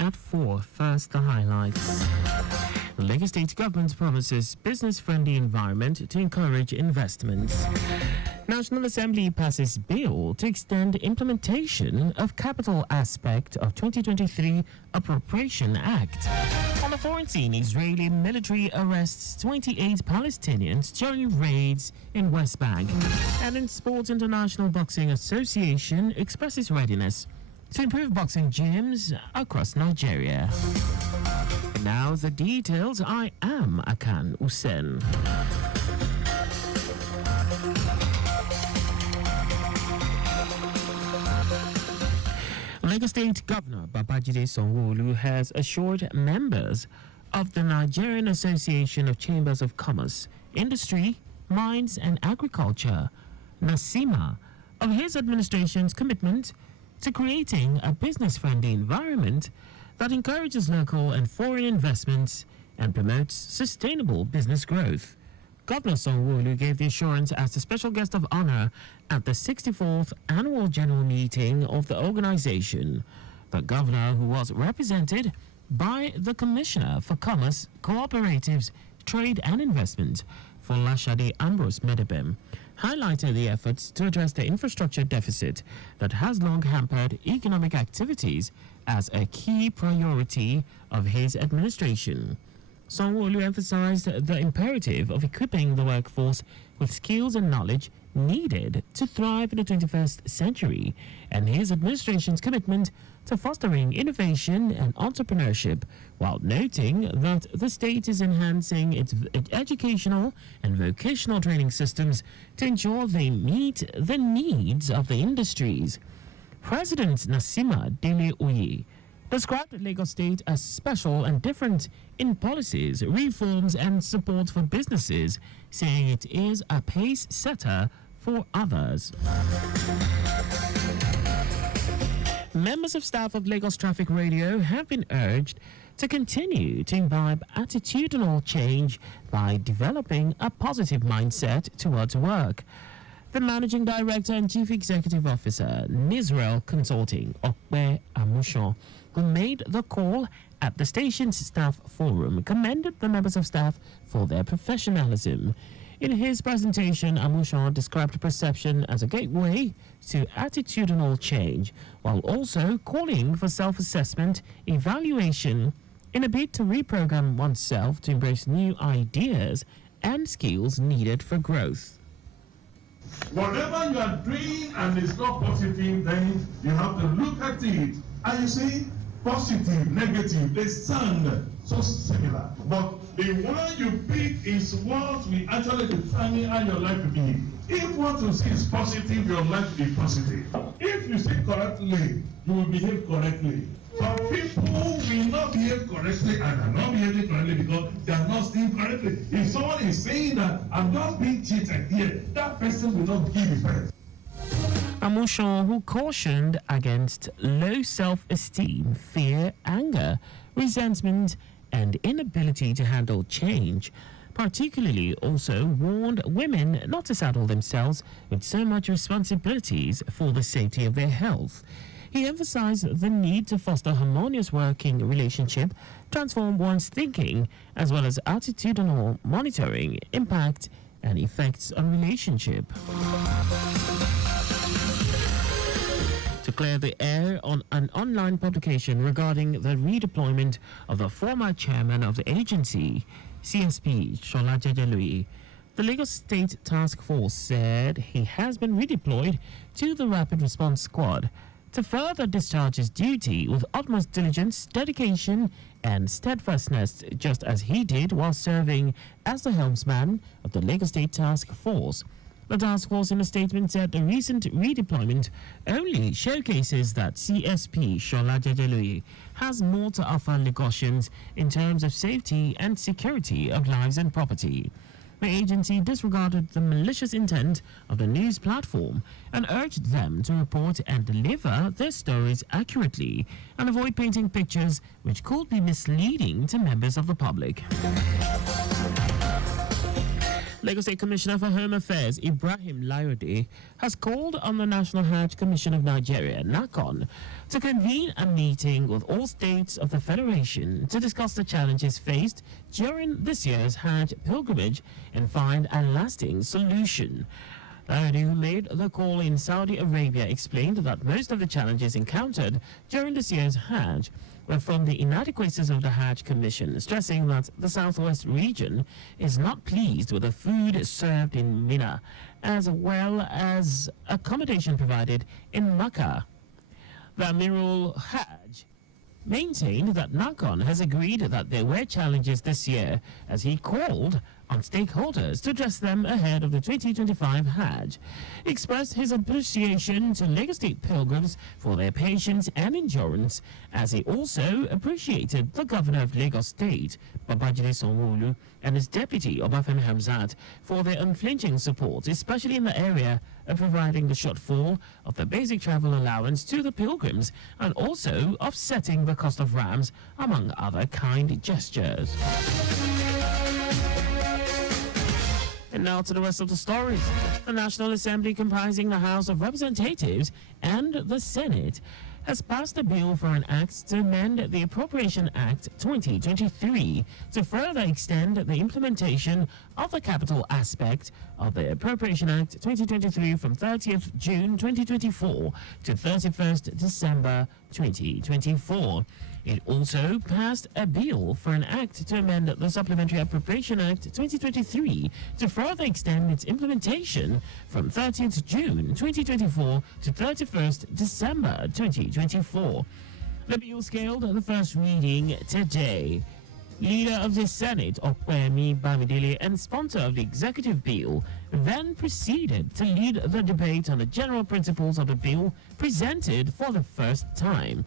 at 4. First, the highlights. The Lagos State government promises business-friendly environment to encourage investments. National Assembly passes bill to extend implementation of capital aspect of 2023 Appropriation Act. On the foreign scene, Israeli military arrests 28 Palestinians during raids in West Bank. And in sports, International Boxing Association expresses readiness to improve boxing gyms across Nigeria. Now the details. I am Akan Usen. Lagos State Governor Babajide Sanwo-Olu has assured members of the Nigerian Association of Chambers of Commerce, Industry, Mines and Agriculture, NASIMA, of his administration's commitment to creating a business-friendly environment that encourages local and foreign investments and promotes sustainable business growth. Governor Sanwo-Olu gave the assurance as the special guest of honor at the 64th Annual General Meeting of the organization. The governor, who was represented by the Commissioner for Commerce, Cooperatives, Trade and Investment, Folashade Ambrose Medebem, highlighted the efforts to address the infrastructure deficit that has long hampered economic activities as a key priority of his administration. Sanwo-Olu emphasized the imperative of equipping the workforce with skills and knowledge needed to thrive in the 21st century, and his administration's commitment to fostering innovation and entrepreneurship, while noting that the state is enhancing its educational and vocational training systems to ensure they meet the needs of the industries. President Nasima Dele Oye described Lagos State as special and different in policies, reforms and support for businesses, saying it is a pace setter for others. Members of staff of Lagos Traffic Radio have been urged to continue to imbibe attitudinal change by developing a positive mindset towards work. The Managing Director and Chief Executive Officer, Nisrael Consulting, Okpe Amushan, who made the call at the station's staff forum, commended the members of staff for their professionalism. In his presentation, Amushan described perception as a gateway to attitudinal change, while also calling for self-assessment, evaluation, in a bid to reprogram oneself to embrace new ideas and skills needed for growth. Whatever you are doing and it's not positive, then you have to look at it. And you see, positive, negative, they sound so similar. But the one you pick is what we actually determine how your life will be. If what you see is positive, your life will be positive. If you see correctly, you will behave correctly. Some people will not behave correctly and are not behaving correctly because they are not seeing correctly. If someone is saying that I'm not being cheated here, that person will not give effect. Amushan, who cautioned against low self-esteem, fear, anger, resentment, and inability to handle change, particularly also warned women not to saddle themselves with so much responsibilities for the safety of their health. He emphasized the need to foster harmonious working relationship, transform one's thinking, as well as attitudinal monitoring, impact, and effects on relationship. To clear the air on an online publication regarding the redeployment of the former chairman of the agency, CSP Shola Jejelui, the Lagos State Task Force said he has been redeployed to the Rapid Response Squad to further discharge his duty with utmost diligence, dedication, and steadfastness, just as he did while serving as the helmsman of the Lagos State Task Force. The task force in a statement said the recent redeployment only showcases that CSP Shola Jejelui has more to offer Lagosians in terms of safety and security of lives and property. The agency disregarded the malicious intent of the news platform and urged them to report and deliver their stories accurately and avoid painting pictures which could be misleading to members of the public. Lagos State Commissioner for Home Affairs Ibrahim Layode has called on the National Hajj Commission of Nigeria, NACON, to convene a meeting with all states of the Federation to discuss the challenges faced during this year's Hajj pilgrimage and find a lasting solution. Layode, who made the call in Saudi Arabia, explained that most of the challenges encountered during this year's Hajj were from the inadequacies of the Hajj Commission, stressing that the southwest region is not pleased with the food served in Mina, as well as accommodation provided in Makkah. The Amirul Hajj maintained that NACON has agreed that there were challenges this year, as he called on stakeholders to address them ahead of the 2025 Hajj. He expressed his appreciation to Lagos State pilgrims for their patience and endurance, as he also appreciated the governor of Lagos State, Babajide Sanwo-Olu, and his deputy, Obafemi Hamzat, for their unflinching support, especially in the area of providing the shortfall of the basic travel allowance to the pilgrims and also offsetting the cost of rams, among other kind gestures. And now to the rest of the stories. The National Assembly, comprising the House of Representatives and the Senate, has passed a bill for an act to amend the Appropriation Act 2023 to further extend the implementation of the capital aspect of the Appropriation Act 2023 from 30th June 2024 to 31st December 2024. It also passed a bill for an act to amend the Supplementary Appropriation Act 2023 to further extend its implementation from 30th June 2024 to 31st December 2024. The bill scaled the first reading today. Leader of the Senate, Opeyemi Bamidele, and sponsor of the executive bill, then proceeded to lead the debate on the general principles of the bill presented for the first time.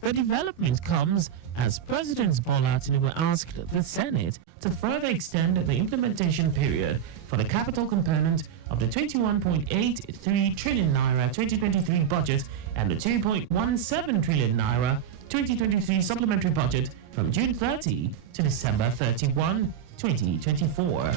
The development comes as President Bola Tinubu asked the Senate to further extend the implementation period for the capital component of the 21.83 trillion naira 2023 budget and the 2.17 trillion naira 2023 supplementary budget from June 30 to December 31, 2024.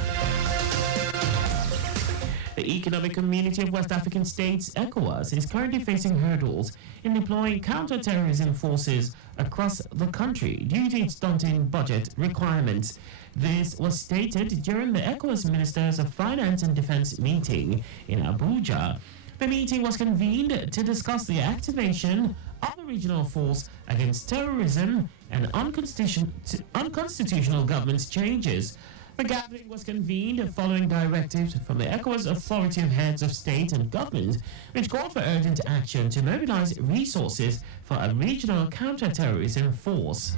The Economic Community of West African States, ECOWAS, is currently facing hurdles in deploying counter-terrorism forces across the country due to its daunting budget requirements. This was stated during the ECOWAS Ministers of Finance and Defense meeting in Abuja. The meeting was convened to discuss the activation of the regional force against terrorism and unconstitutional government changes. The gathering was convened following directives from the ECOWAS Authority of Heads of State and Government, which called for urgent action to mobilize resources for a regional counter-terrorism force.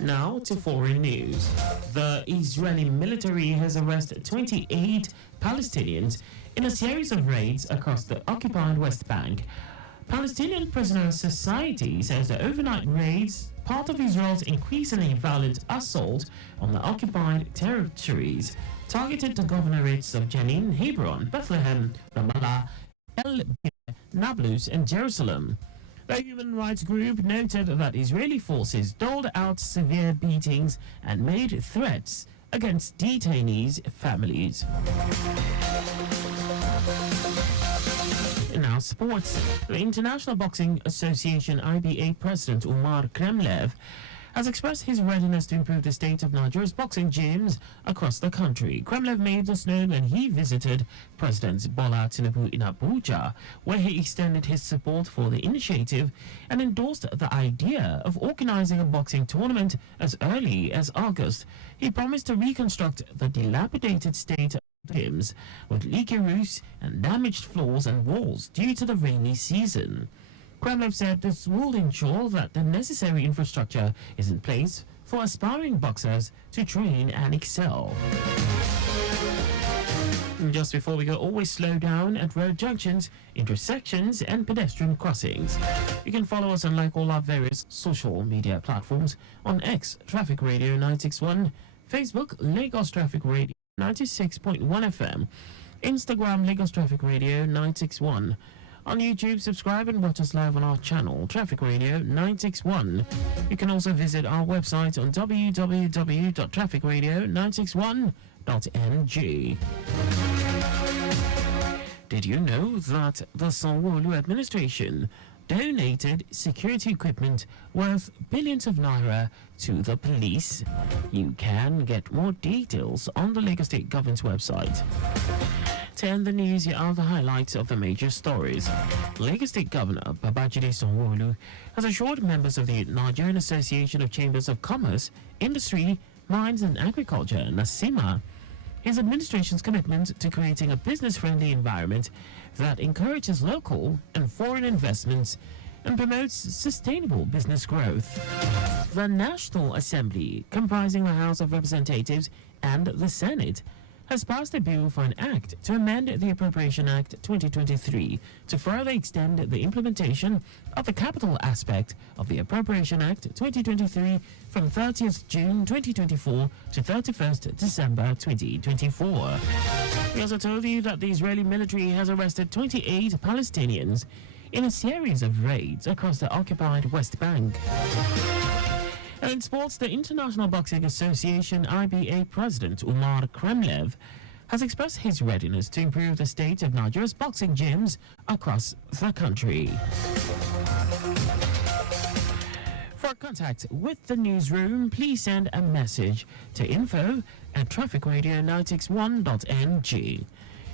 Now to foreign news. The Israeli military has arrested 28 Palestinians in a series of raids across the occupied West Bank. Palestinian Prisoner Society says the overnight raids, part of Israel's increasingly violent assault on the occupied territories, targeted the governorates of Jenin, Hebron, Bethlehem, Ramallah, El Bir, Nablus, and Jerusalem. The human rights group noted that Israeli forces doled out severe beatings and made threats against detainees' families. Now sports. The International Boxing Association IBA President Umar Kremlev has expressed his readiness to improve the state of Nigeria's boxing gyms across the country. Kremlev made this known when he visited President Bola Tinubu in Abuja, where he extended his support for the initiative and endorsed the idea of organizing a boxing tournament as early as August. He promised to reconstruct the dilapidated state gyms with leaky roofs and damaged floors and walls due to the rainy season. Kremlev said this will ensure that the necessary infrastructure is in place for aspiring boxers to train and excel. And just before we go, always slow down at road junctions, intersections and pedestrian crossings. You can follow us and like all our various social media platforms on X, Traffic Radio 961, Facebook, Lagos Traffic Radio 96.1 FM, Instagram, Lagos Traffic Radio 961, On YouTube, subscribe and watch us live on our channel, Traffic Radio 961. You can also visit our website on www.trafficradio961.ng. Did you know that the Sanwo-Olu administration donated security equipment worth billions of naira to the police? You can get more details on the Lagos State government's website. To end the news, here are the highlights of the major stories. Lagos State Governor Babajide Sanwo-Olu has assured members of the Nigerian Association of Chambers of Commerce, Industry, Mines and Agriculture, NASIMA, his administration's commitment to creating a business-friendly environment that encourages local and foreign investments and promotes sustainable business growth. The National Assembly, comprising the House of Representatives and the Senate, has passed a bill for an act to amend the Appropriation Act 2023 to further extend the implementation of the capital aspect of the Appropriation Act 2023 from 30th June 2024 to 31st December 2024. We also told you that the Israeli military has arrested 28 Palestinians in a series of raids across the occupied West Bank. And in sports, the International Boxing Association IBA President Umar Kremlev has expressed his readiness to improve the state of Nigeria's boxing gyms across the country. For contact with the newsroom, please send a message to info@trafficradio961.ng.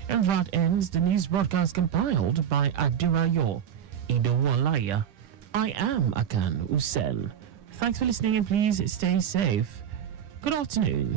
And that ends the news broadcast compiled by Adurayo Idowolaya. I am Akan Usen. Thanks for listening and please stay safe. Good afternoon.